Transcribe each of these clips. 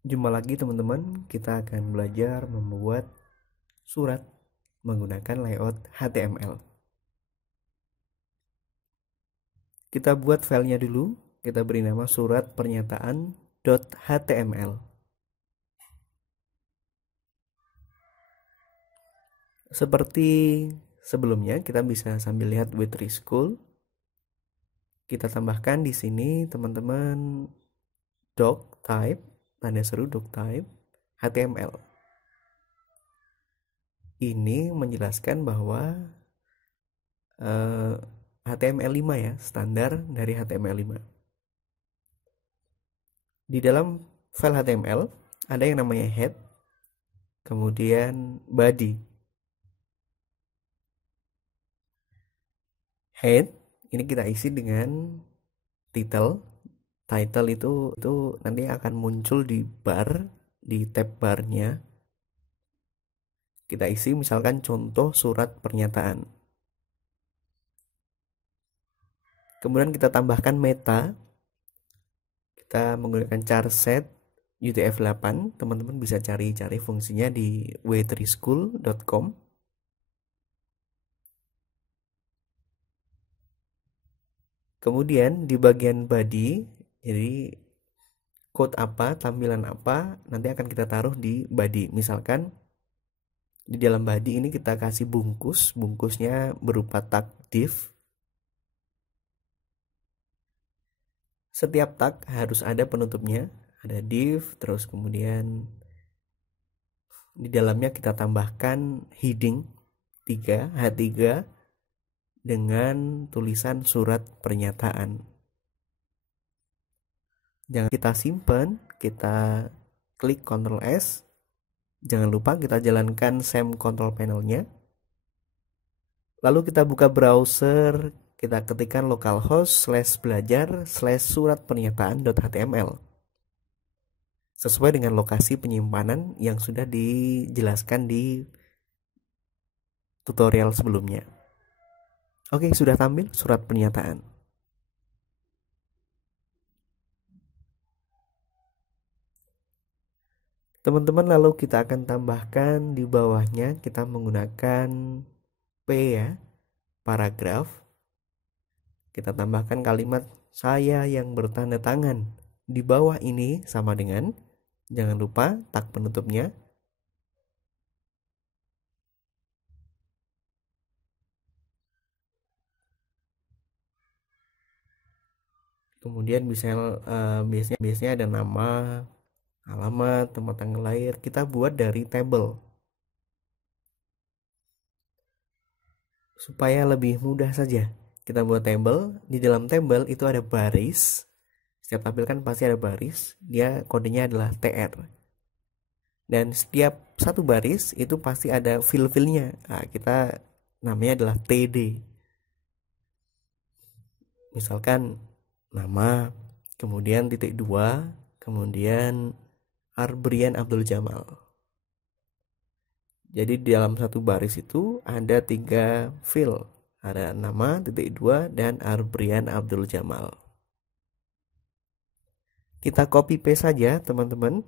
Jumpa lagi teman-teman, kita akan belajar membuat surat menggunakan layout HTML. Kita buat filenya dulu, kita beri nama surat pernyataan.html. Seperti sebelumnya, kita bisa sambil lihat With3School. Kita tambahkan di sini teman-teman doctype, tanda seru doctype HTML. Ini menjelaskan bahwa HTML5 ya, standar dari HTML5. Di dalam file HTML ada yang namanya head, kemudian body. Head ini kita isi dengan title. Title itu nanti akan muncul di bar, di tab barnya. Kita isi misalkan contoh surat pernyataan. Kemudian kita tambahkan meta. Kita menggunakan charset UTF-8. Teman-teman bisa cari-cari fungsinya di w3school.com. Kemudian di bagian body, jadi code apa, tampilan apa, nanti akan kita taruh di body. Misalkan di dalam body ini kita kasih bungkus, bungkusnya berupa tag div. Setiap tag harus ada penutupnya, ada div, terus kemudian di dalamnya kita tambahkan heading 3, H3 dengan tulisan surat pernyataan. Jangan kita simpan, kita klik Ctrl S. Jangan lupa kita jalankan SAM control panelnya. Lalu kita buka browser, kita ketikkan localhost /belajar/surat pernyataan.html. Sesuai dengan lokasi penyimpanan yang sudah dijelaskan di tutorial sebelumnya. Oke, sudah tampil surat pernyataan. Teman-teman, lalu kita akan tambahkan di bawahnya, kita menggunakan P ya, paragraf. Kita tambahkan kalimat saya yang bertanda tangan. Di bawah ini sama dengan, jangan lupa tag penutupnya. Kemudian biasanya ada nama, alamat, tempat tanggal lahir. Kita buat dari tabel. Supaya lebih mudah saja, kita buat tabel. Di dalam tabel itu ada baris. Setiap tabel kan pasti ada baris. Dia kodenya adalah TR. Dan setiap satu baris itu pasti ada fill-fillnya. Nah, kita namanya adalah TD. Misalkan nama, kemudian titik 2, kemudian Arbrian Abdul Jamal. Jadi di dalam satu baris itu ada 3 fill. Ada nama, titik 2, dan Arbrian Abdul Jamal. Kita copy paste saja teman-teman.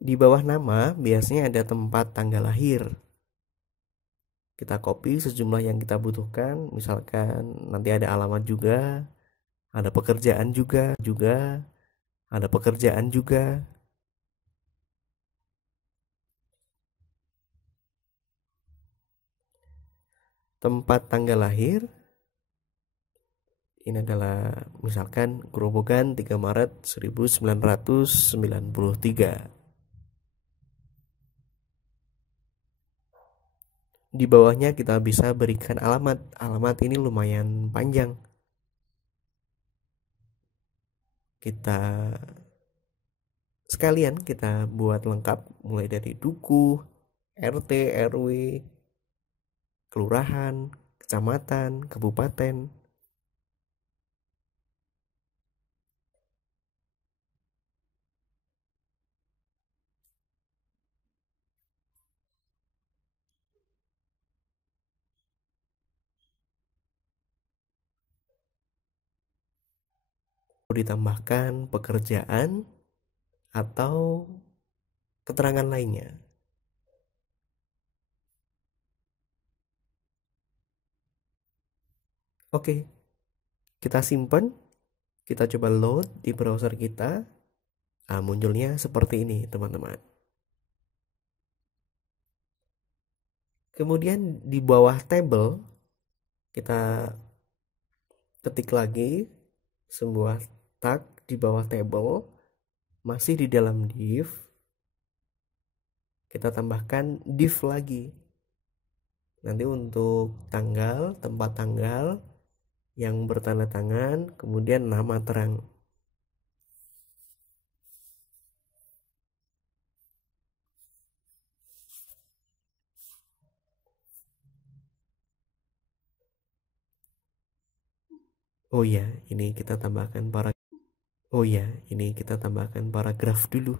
Di bawah nama biasanya ada tempat tanggal lahir. Kita copy sejumlah yang kita butuhkan. Misalkan nanti ada alamat juga, ada pekerjaan juga, ada pekerjaan juga. Tempat tanggal lahir ini adalah misalkan Grobogan 3 Maret 1993. Di bawahnya kita bisa berikan alamat. Alamat ini lumayan panjang. Kita sekalian kita buat lengkap mulai dari dukuh, RT, RW, kelurahan, kecamatan, kabupaten. Ditambahkan pekerjaan, atau keterangan lainnya. Oke, kita simpan, kita coba load di browser kita. Nah, munculnya seperti ini, teman-teman. Kemudian di bawah table kita ketik lagi sebuah tag di bawah table, masih di dalam div. Kita tambahkan div lagi. Nanti untuk tanggal, tempat tanggal yang bertanda tangan, kemudian nama terang. Oh ya, ini kita tambahkan paragraf dulu.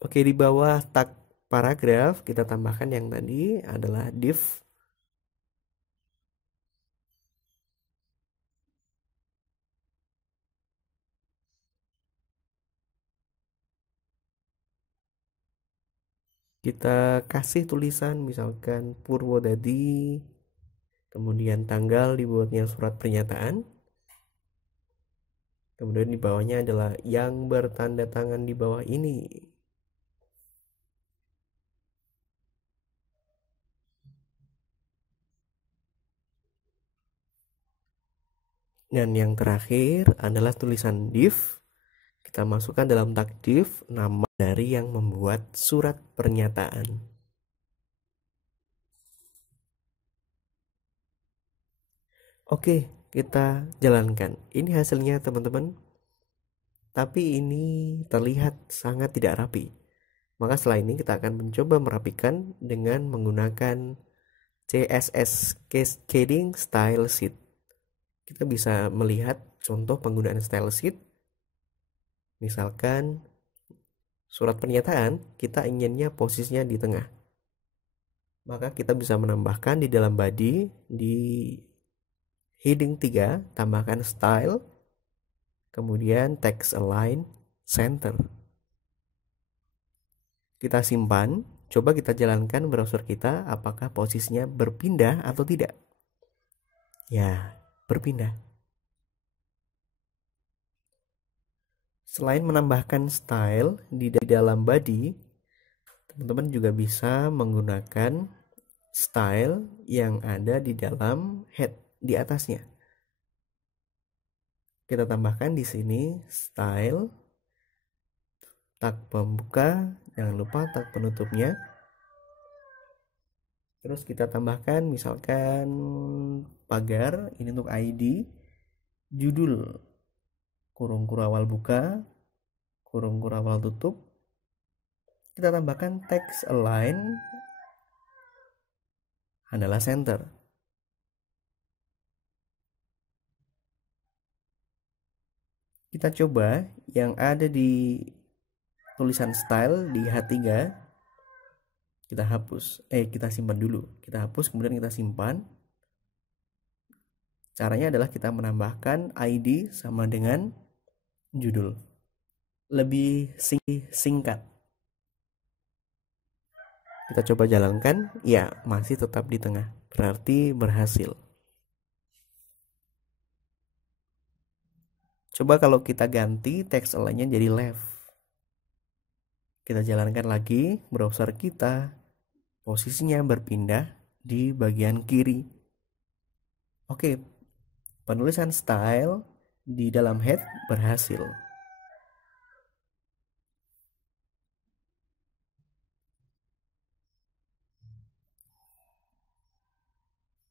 Oke, di bawah tag paragraf kita tambahkan yang tadi adalah div. Kita kasih tulisan misalkan Purwodadi, kemudian tanggal dibuatnya surat pernyataan, kemudian di bawahnya adalah yang bertanda tangan di bawah ini. Dan yang terakhir adalah tulisan div. Kita masukkan dalam tag div nama dari yang membuat surat pernyataan. Oke, kita jalankan. Ini hasilnya, teman-teman. Tapi ini terlihat sangat tidak rapi. Maka setelah ini kita akan mencoba merapikan dengan menggunakan CSS Cascading Style Sheet. Kita bisa melihat contoh penggunaan style sheet. Misalkan surat pernyataan kita inginnya posisinya di tengah. Maka kita bisa menambahkan di dalam body, di heading 3 tambahkan style, kemudian text align center. Kita simpan, coba kita jalankan browser kita apakah posisinya berpindah atau tidak. Ya, berpindah. Selain menambahkan style di dalam body, teman-teman juga bisa menggunakan style yang ada di dalam head di atasnya. Kita tambahkan di sini style, tag pembuka, jangan lupa tag penutupnya. Terus kita tambahkan misalkan pagar, ini untuk ID, judul, kurung kurawal buka, kurung kurawal tutup. Kita tambahkan text align adalah center. Kita coba yang ada di tulisan style di H3 kita hapus, kita simpan dulu. Kita hapus kemudian kita simpan. Caranya adalah kita menambahkan ID sama dengan judul. Lebih singkat. Kita coba jalankan, ya masih tetap di tengah. Berarti berhasil. Coba kalau kita ganti text align-nya jadi left. Kita jalankan lagi browser kita. Posisinya berpindah di bagian kiri. Oke, penulisan style di dalam head berhasil.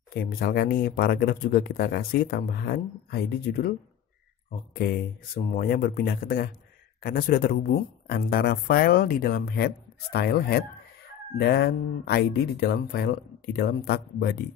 Oke, misalkan nih paragraf juga kita kasih tambahan ID judul. Oke, semuanya berpindah ke tengah karena sudah terhubung antara file di dalam head, style head, dan ID di dalam file di dalam tag body.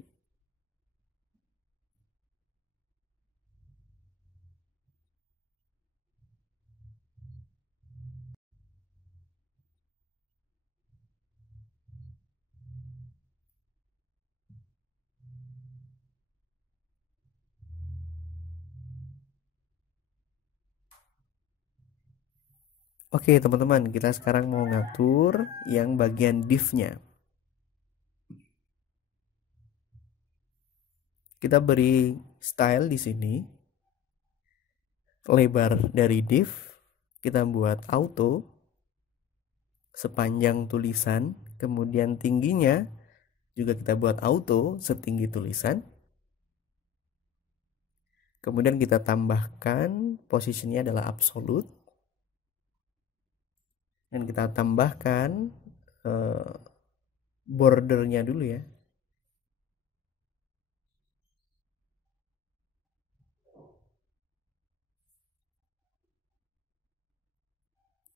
Oke teman-teman, kita sekarang mau ngatur yang bagian div-nya. Kita beri style di sini. Lebar dari div kita buat auto sepanjang tulisan, kemudian tingginya juga kita buat auto setinggi tulisan. Kemudian kita tambahkan posisinya adalah absolute. Dan kita tambahkan bordernya dulu ya.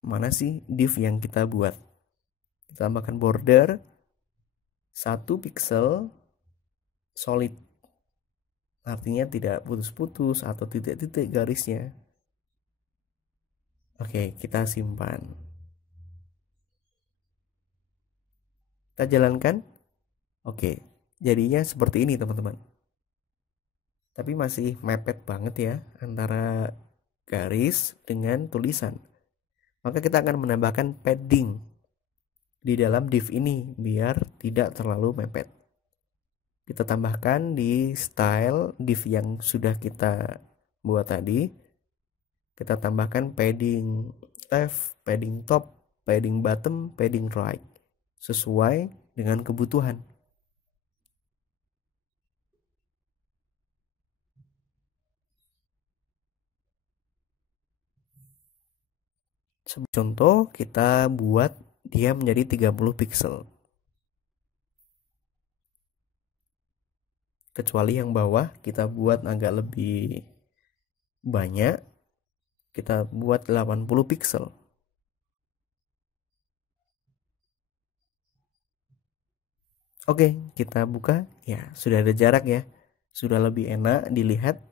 Mana sih div yang kita buat? Kita tambahkan border 1 pixel solid. Artinya tidak putus-putus atau titik-titik garisnya. Oke, kita simpan. Kita jalankan. Oke, jadinya seperti ini teman-teman. Tapi masih mepet banget ya antara garis dengan tulisan. Maka kita akan menambahkan padding di dalam div ini biar tidak terlalu mepet. Kita tambahkan di style div yang sudah kita buat tadi. Kita tambahkan padding left, padding top, padding bottom, padding right sesuai dengan kebutuhan. Contoh kita buat dia menjadi 30 pixel. Kecuali yang bawah kita buat agak lebih banyak. Kita buat 80 pixel. Oke, kita buka. Ya, sudah ada jarak ya. Sudah lebih enak dilihat.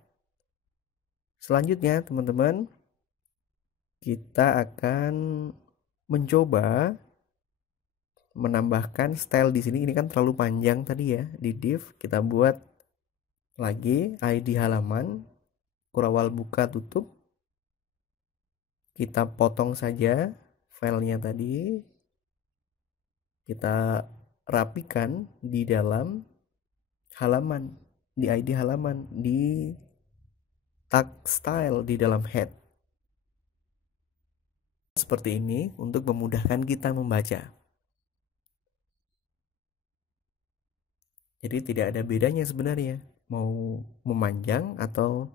Selanjutnya, teman-teman, kita akan mencoba menambahkan style di sini. Ini kan terlalu panjang tadi ya di div. Kita buat lagi ID halaman, kurawal buka tutup. Kita potong saja filenya tadi. Kita rapikan di dalam halaman, di ID halaman, di tag style di dalam head. Seperti ini untuk memudahkan kita membaca. Jadi tidak ada bedanya sebenarnya mau memanjang atau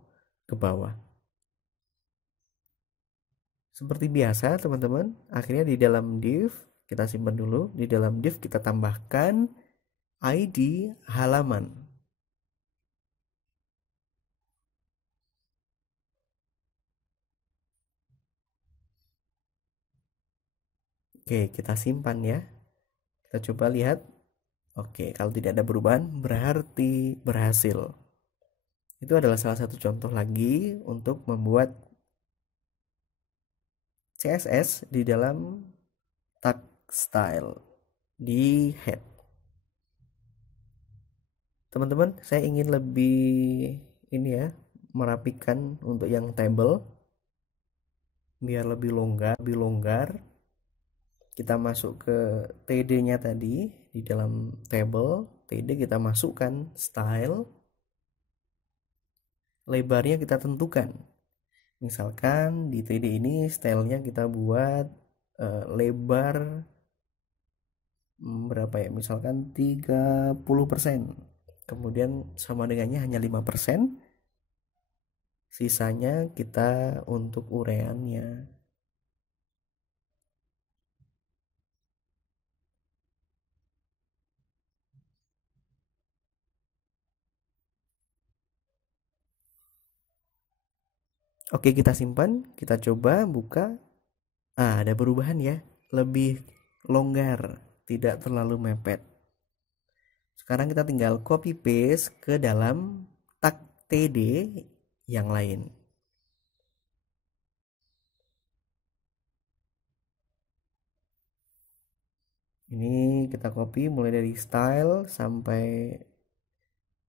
ke bawah. Seperti biasa teman-teman, akhirnya di dalam div kita simpan dulu. Di dalam div kita tambahkan ID halaman. Oke, kita simpan ya. Kita coba lihat. Oke, kalau tidak ada perubahan berarti berhasil. Itu adalah salah satu contoh lagi untuk membuat CSS di dalam tag style di head. Teman-teman, saya ingin lebih ini ya, merapikan untuk yang table biar lebih longgar. Kita masuk ke TD-nya tadi di dalam table TD, kita masukkan style. Lebarnya kita tentukan. Misalkan di TD ini stylenya kita buat lebar berapa ya? Misalkan 30%. Kemudian sama dengannya hanya 5%. Sisanya kita untuk ureannya. Oke, kita simpan, kita coba buka. Ada perubahan ya, lebih longgar, tidak terlalu mepet. Sekarang kita tinggal copy paste ke dalam tag TD yang lain. Ini kita copy mulai dari style sampai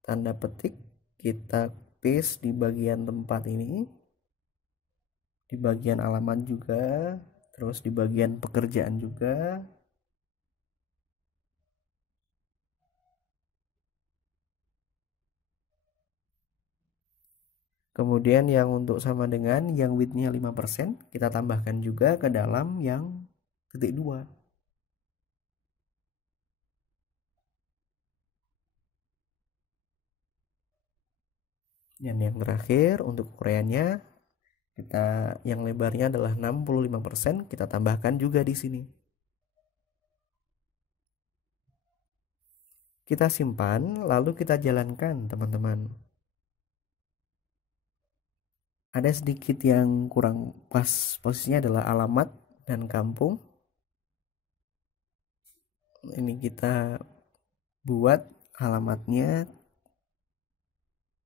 tanda petik, kita paste di bagian tempat ini. Di bagian alamat juga Terus di bagian pekerjaan juga. Kemudian yang untuk sama dengan yang widthnya 5%, kita tambahkan juga ke dalam yang titik 2. Dan yang terakhir untuk ukurannya, kita yang lebarnya adalah 65%, kita tambahkan juga di sini. Kita simpan, lalu kita jalankan, teman-teman. Ada sedikit yang kurang pas, posisinya adalah alamat dan kampung. Ini kita buat alamatnya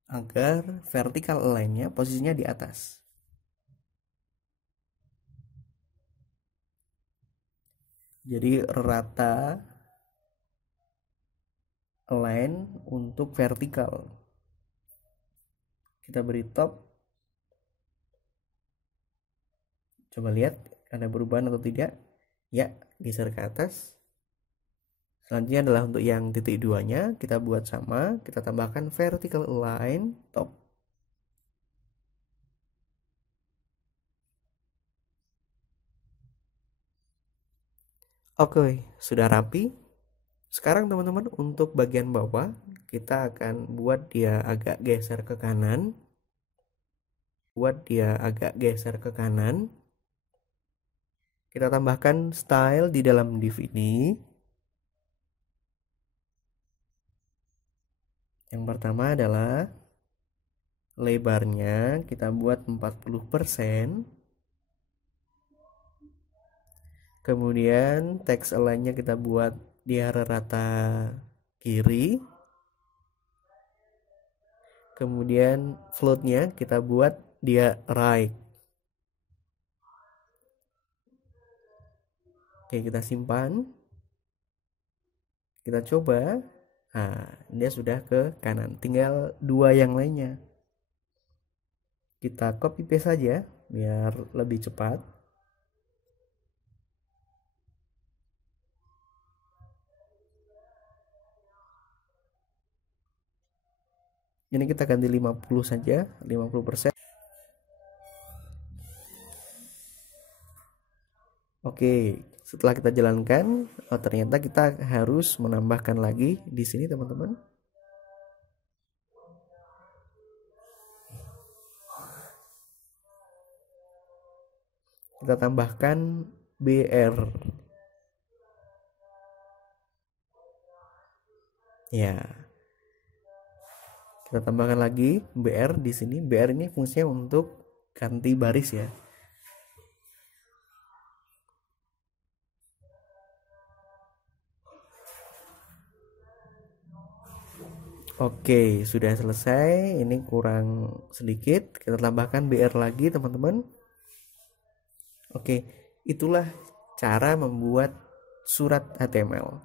agar vertical align-nya posisinya di atas. Jadi rata align untuk vertikal. Kita beri top. Coba lihat ada perubahan atau tidak. Ya, geser ke atas. Selanjutnya adalah untuk yang titik 2-nya, kita buat sama, kita tambahkan vertical align top. Oke, sudah rapi. Sekarang teman-teman, untuk bagian bawah kita akan buat dia agak geser ke kanan. Kita tambahkan style di dalam div ini. Yang pertama adalah lebarnya kita buat 40%. Kemudian text align-nya kita buat di arah rata kiri. Kemudian float-nya kita buat dia right. Oke, kita simpan. Kita coba. Nah, dia sudah ke kanan. Tinggal dua yang lainnya. Kita copy paste saja biar lebih cepat. Ini kita ganti 50 saja, 50%. Oke, setelah kita jalankan, ternyata kita harus menambahkan lagi di sini, teman-teman. Kita tambahkan BR. Ya. Kita tambahkan lagi BR di sini. BR ini fungsinya untuk ganti baris ya. Oke, sudah selesai. Ini kurang sedikit. Kita tambahkan BR lagi, teman-teman. Oke, itulah cara membuat surat HTML.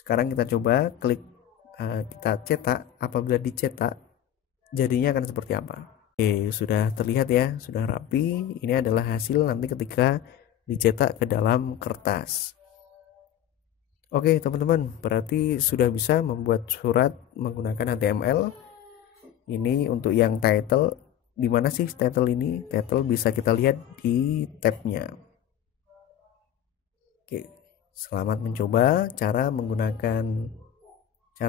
Sekarang kita coba klik, kita cetak. Apabila dicetak, jadinya akan seperti apa? Oke, sudah terlihat ya, sudah rapi. Ini adalah hasil nanti ketika dicetak ke dalam kertas. Oke teman-teman, berarti sudah bisa membuat surat menggunakan HTML. Ini untuk yang title. Di mana sih title ini? Title bisa kita lihat di tabnya. Oke, selamat mencoba cara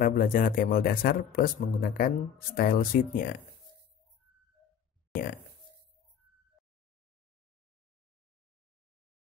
belajar HTML dasar plus menggunakan style sheet-nya.